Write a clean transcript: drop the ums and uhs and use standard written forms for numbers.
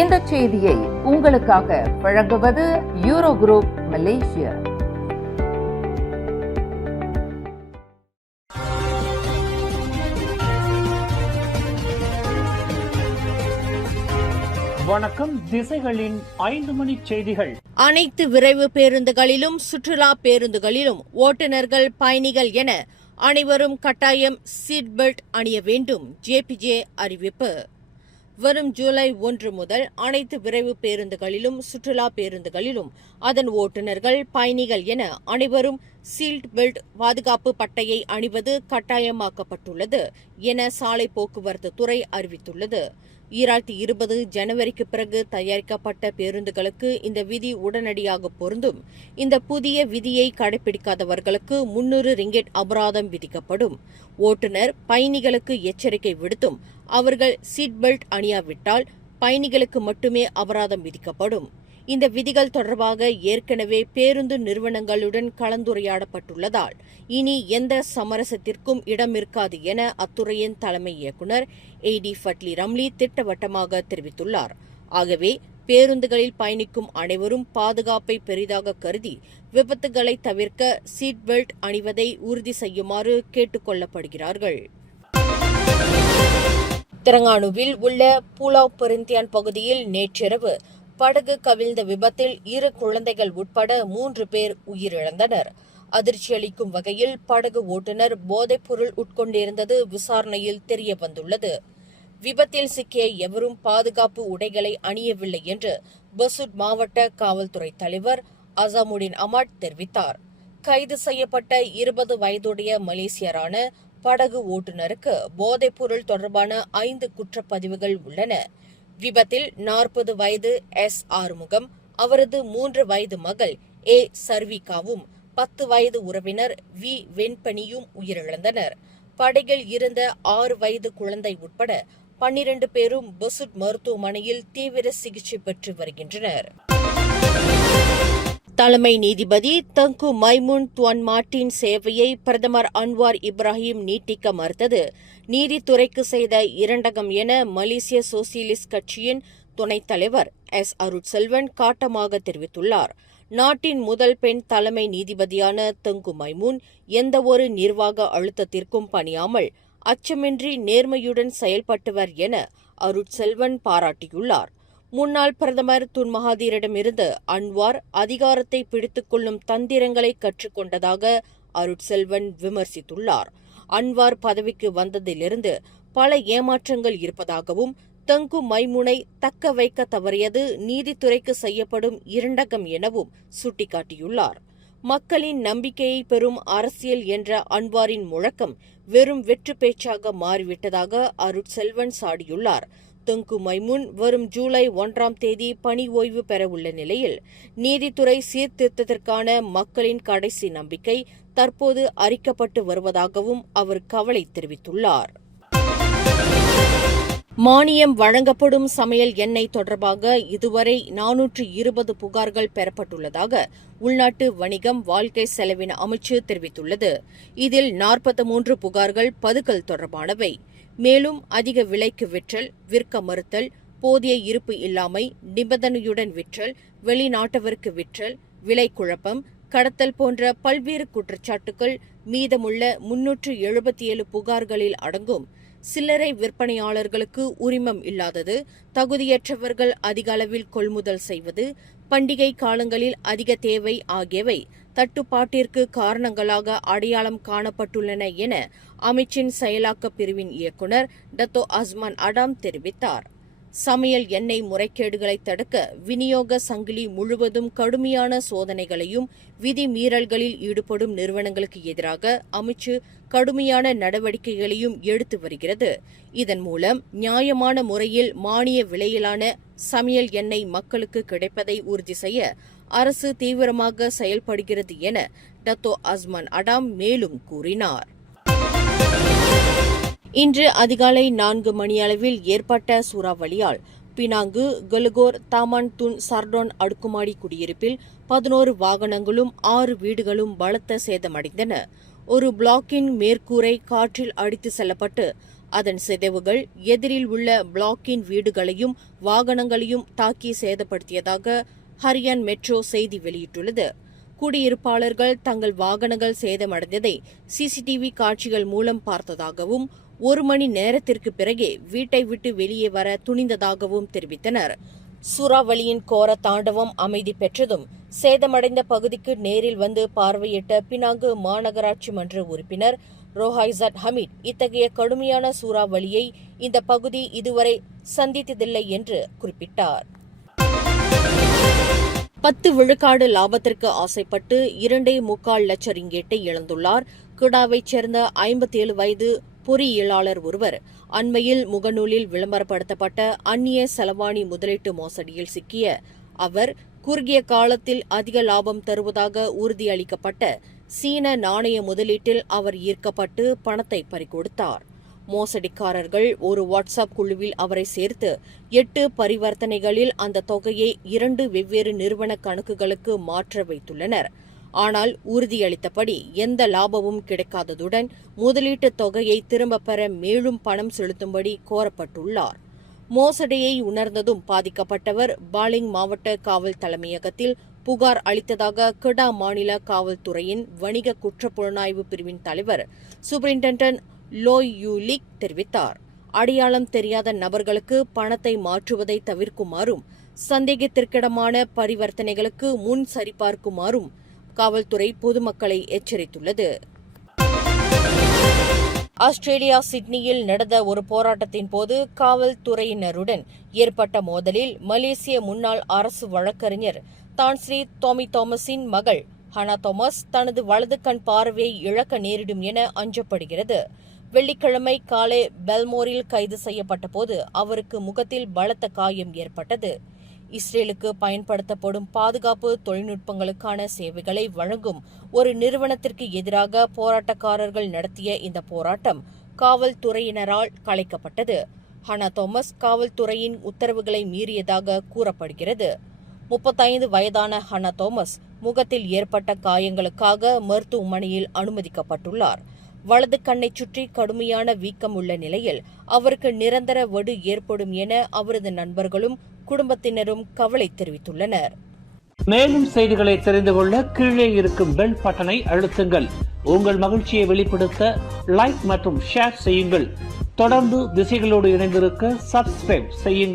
இந்த செய்தியை உங்களுக்காக வழங்குவது யூரோ குரூப் மலேசியா. வணக்கம். திசைகளின் 5 மணி செய்திகள். அனைத்து விரைவு பேருந்துகளிலும் சுற்றுலா பேருந்துகளிலும் ஓட்டுநர்கள், பயணிகள் என அனைவரும் கட்டாயம் சீட் பெல்ட் அணிய வேண்டும். ஜேபிஜே அறிவிப்பு. வரும் ஜூலை 1 முதல் அனைத்து விரைவு பேருந்துகளிலும் சுற்றுலா பேருந்துகளிலும் அதன் ஓட்டுநர்கள், பயணிகள் என அனைவரும் சீட் பெல்ட் பாதுகாப்பு பட்டையை அணிவது கட்டாயமாக்கப்பட்டுள்ளது என சாலை போக்குவரத்து துறை அறிவித்துள்ளது. 2020 ஜனவரிக்கு பிறகு தயாரிக்கப்பட்ட பேருந்துகளுக்கு இந்த விதி உடனடியாக பொருந்தும். இந்த புதிய விதியை கடைபிடிக்காதவர்களுக்கு 300 ரிங்கெட் அபராதம் விதிக்கப்படும். ஓட்டுநர் பயணிகளுக்கு எச்சரிக்கை விடுத்தும் அவர்கள் சீட் பெல்ட் அணியாவிட்டால் பயணிகளுக்கு மட்டுமே அபராதம் விதிக்கப்படும். இந்த விதிகள் தொடர்பாக ஏற்கனவே பேருந்து நிறுவனங்களுடன் கலந்துரையாடப்பட்டுள்ளதால் இனி எந்த சமரசத்திற்கும் இடம் இருக்காது என அத்துறையின் தலைமை இயக்குநர் AD ஃபட்லி ரம்லி திட்டவட்டமாக தெரிவித்துள்ளார். ஆகவே பேருந்துகளில் பயணிக்கும் அனைவரும் பாதுகாப்பை பெரிதாக கருதி விபத்துகளை தவிர்க்க சீட் பெல்ட் அணிவதை உறுதி செய்யுமாறு கேட்டுக் கொள்ளப்படுகிறார்கள். தெலங்கானுவில் உள்ள பூலாவ் பெருந்தியான் பகுதியில் நேற்றிரவு படகு கவிழ்ந்த விபத்தில் 2 குழந்தைகள் உட்பட 3 பேர் உயிரிழந்தனர். அதிர்ச்சியளிக்கும் வகையில் படகு ஓட்டுநர் போதைப்பொருள் உட்கொண்டிருந்தது விசாரணையில் தெரியவந்துள்ளது. விபத்தில் சிக்கிய எவரும் பாதுகாப்பு உடைகளை அணியவில்லை என்று பசுட் மாவட்ட காவல்துறை தலைவர் அசாமுடின் அமாட் தெரிவித்தார். கைது செய்யப்பட்ட 20 வயதுடைய மலேசியரான படகு ஓட்டுநருக்கு போதைப்பொருள் தொடர்பான 5 குற்றப்பதிவுகள் உள்ளன. விபத்தில் 40 வயது ஆறுமுகம், அவரது 3 வயது மகள் சர்விகாவும் 10 வயது உறவினர் வெண்பனியும் உயிரிழந்தனர். படகில் இருந்த 6 வயது குழந்தை உட்பட 12 பேரும் பசுட் மருத்துவமனையில் தீவிர சிகிச்சை பெற்று வருகின்றனர். தலைமை நீதிபதி தங்கு மைமுன் துவான் மார்ட்டின் சேவையை பிரதமர் அன்வார் இப்ராஹிம் நீட்டிக்க மறுத்தது நீதித்துறைக்கு செய்த இரண்டகம் என மலேசிய சோசியலிஸ்ட் கட்சியின் துணைத் தலைவர் அருட்செல்வன் காட்டமாக தெரிவித்துள்ளார். நாட்டின் முதல் பெண் தலைமை நீதிபதியான தங்கு மைமுன் எந்தவொரு நிர்வாக அழுத்தத்திற்கும் பணியாமல் அச்சமின்றி நேர்மையுடன் செயல்பட்டவர் என அருட்செல்வன் பாராட்டியுள்ளார். முன்னாள் பிரதமர் துன் மகாதீரிடமிருந்து அன்வார் அதிகாரத்தை பிடித்துக் கொள்ளும் தந்திரங்களை கற்றுக்கொண்டதாக அருட்செல்வன் விமர்சித்துள்ளார். அன்வார் பதவிக்கு வந்ததிலிருந்து பல ஏமாற்றங்கள் இருப்பதாகவும் தங்கு மைமுனை தக்க வைக்க தவறியது நீதித்துறைக்கு செய்யப்படும் இரண்டகம் எனவும் சுட்டிக்காட்டியுள்ளார். மக்களின் நம்பிக்கையை பெறும் அரசியல் என்ற அன்வாரின் முழக்கம் வெறும் வெற்று பேச்சாக மாறிவிட்டதாக அருட்செல்வன் சாடியுள்ளார். தங்கு மைமுன் வரும் ஜூலை 1ஆம் தேதி பணி ஓய்வு பெறவுள்ள நிலையில் நீதித்துறை சீர்திருத்தத்திற்கான மக்களின் கடைசி நம்பிக்கை தற்போது அரிக்கப்பட்டு வருவதாகவும் அவர் கவலை தெரிவித்துள்ளார். மானியம் வழங்கப்படும் சமையல் எண்ணெய் தொடர்பாக இதுவரை 420 புகார்கள் பெறப்பட்டுள்ளதாக உள்நாட்டு வணிகம், வாழ்க்கை செலவின அமைச்சு தெரிவித்துள்ளது. இதில் 43 புகார்கள் பதுக்கல் தொடர்பானவை. மேலும் அதிக விலைக்கு விற்றல், விற்க மறுத்தல், போதிய இருப்பு இல்லாமை, நிபந்தனையுடன் விற்றல், வெளிநாட்டவருக்கு விற்றல், விலை குழப்பம், கடத்தல் போன்ற பல்வேறு குற்றச்சாட்டுகள் மீதமுள்ள 377 புகார்களில் அடங்கும். சில்லறை விற்பனையாளர்களுக்கு உரிமம் இல்லாதது, தகுதியற்றவர்கள் அதிக அளவில் கொள்முதல் செய்வது, பண்டிகை காலங்களில் அதிக தேவை ஆகியவை தட்டுப்பாட்டிற்கு காரணங்களாக அடையாளம் காணப்பட்டுள்ளன என அமைச்சின் செயலாக்க பிரிவின் இயக்குநர் டத்தோ அஸ்மான் அடாம் தெரிவித்தார். சமையல் எண்ணெய் முறைகேடுகளை தடுக்க விநியோக சங்கிலி முழுவதும் கடுமையான சோதனைகளையும் விதி மீறல்களில் ஈடுபடும் நிறுவனங்களுக்கு எதிராக அமைச்சு கடுமையான நடவடிக்கைகளையும் எடுத்து வருகிறது. இதன் மூலம் நியாயமான முறையில் மானிய விலையிலான சமையல் எண்ணெய் மக்களுக்கு கிடைப்பதை உறுதி செய்ய அரசு தீவிரமாக செயல்படுகிறது என டத்தோ அஸ்மான் அடாம் மேலும் கூறினார். இன்று அதிகாலை 4 மணியளவில் ஏற்பட்ட சூறாவளியால் பினாங்கு, கலுகோர், தாமான் துன் சர்டோன் அடுக்குமாடி குடியிருப்பில் 11 வாகனங்களும் 6 வீடுகளும் பலத்த சேதமடைந்தன. ஒரு பிளாக்கின் மேற்கூரை காற்றில் அடித்து செல்லப்பட்டு அதன் சிதைவுகள் எதிரில் உள்ள பிளாக்கின் வீடுகளையும் வாகனங்களையும் தாக்கி சேதப்படுத்தியதாக ஹரியான் மெட்ரோ செய்தி வெளியிட்டுள்ளது. குடியிருப்பாளர்கள் தங்கள் வாகனங்கள் சேதமடைந்ததை சிசிடிவி காட்சிகள் மூலம் பார்த்ததாகவும் 1 மணி நேரத்திற்கு பிறகே வீட்டை விட்டு வெளியே வர துணிந்ததாகவும் தெரிவித்தனர். சூறாவளியின் கோர தாண்டவம் அமைதி பெற்றதும் சேதமடைந்த பகுதிக்கு நேரில் வந்து பார்வையிட்ட பினாங்கு மாநகராட்சி மன்ற உறுப்பினர் ரோஹாய்சட் ஹமீட் இத்தகைய கடுமையான சூறாவளியை இந்த பகுதி இதுவரை சந்தித்ததில்லை என்று குறிப்பிட்டார். 10 விழுக்காடு லாபத்திற்கு ஆசைப்பட்டு 2.25 லட்சம் ரிங்கேட்டை இழந்துள்ளார். கிடாவைச் சேர்ந்த 57 வயது பொறியியலாளர் ஒருவர் அண்மையில் முகநூலில் விளம்பரப்படுத்தப்பட்ட அந்நிய செலவாணி முதலீட்டு மோசடியில் சிக்கிய அவர் குறுகிய காலத்தில் அதிக லாபம் தருவதாக உறுதியளிக்கப்பட்ட சீன நாணய முதலீட்டில் அவர் ஈர்க்கப்பட்டு பணத்தை பறிகொடுத்தார். மோசடிக்காரர்கள் ஒரு வாட்ஸ்அப் குழுவில் அவரை சேர்த்து 8 பரிவர்த்தனைகளில் அந்த தொகையை 2 வெவ்வேறு நிறுவன கணக்குகளுக்கு மாற்ற வைத்துள்ளனர். ஆனால் உறுதியளித்தபடி எந்த லாபமும் கிடைக்காததுடன் முதலீட்டு தொகையை திரும்பப் பெற மேலும் பணம் செலுத்தும்படி கோரப்பட்டுள்ளார். மோசடியை உணர்ந்ததும் பாதிக்கப்பட்டவர் பாலிங் மாவட்ட காவல் தலைமையகத்தில் புகார் அளித்ததாக கிடா மாநில காவல்துறையின் வணிக குற்றப்புலனாய்வு பிரிவின் தலைவர் சூப்பரிண்டென்டன்ட் லோய் யூலிக் தெரிவித்தார். அடையாளம் தெரியாத நபர்களுக்கு பணத்தை மாற்றுவதை தவிர்க்குமாறும் சந்தேகத்திற்கிடமான பரிவர்த்தனைகளுக்கு முன் சரிபார்க்குமாறும் காவல்துறை பொதுமக்களை எச்சரித்துள்ளது. ஆஸ்திரேலியா சிட்னியில் நடந்த ஒரு போராட்டத்தின் போது காவல்துறையினருடன் ஏற்பட்ட மோதலில் மலேசிய முன்னாள் அரசு வழக்கறிஞர் தான்ஸ்ரீ டோமி தாமஸின் மகள் ஹனா தாமஸ் தனது வலது கண் பார்வையை இழக்க நேரிடும் என அஞ்சப்படுகிறது. வெள்ளிக்கிழமை காலை பெல்மோரில் கைது செய்யப்பட்ட போது அவருக்கு முகத்தில் பலத்த காயம் ஏற்பட்டது. இஸ்ரேலுக்கு பயன்படுத்தப்படும் பாதுகாப்பு தொழில்நுட்பங்களுக்கான சேவைகளை வழங்கும் ஒரு நிறுவனத்திற்கு எதிராக போராட்டக்காரர்கள் நடத்திய இந்த போராட்டம் காவல்துறையினரால் கலைக்கப்பட்டது. ஹனா தாமஸ் காவல்துறையின் உத்தரவுகளை மீறியதாக கூறப்படுகிறது. 35 வயதான ஹனா தாமஸ் முகத்தில் ஏற்பட்ட காயங்களுக்காக மருத்துவமனையில் அனுமதிக்கப்பட்டுள்ளார். வலது கண்ணைச் சுற்றி கடுமையான வீக்கம் உள்ள நிலையில் அவருக்கு நிரந்தர வடு ஏற்படும் என அவரது நண்பர்களும் குடும்பத்தினரும் கவலை தெரிவித்துள்ளனர். மேலும் செய்திகளை தெரிந்து கொள்ள கீழே இருக்கும் பெல் பட்டனை அழுத்துங்கள். உங்கள் மகிழ்ச்சியை வெளிப்படுத்த லைக் மற்றும் ஷேர் செய்யுங்கள். தொடர்ந்து திசைகளோடு இணைந்திருக்க சப்ஸ்கிரைப் செய்யுங்கள்.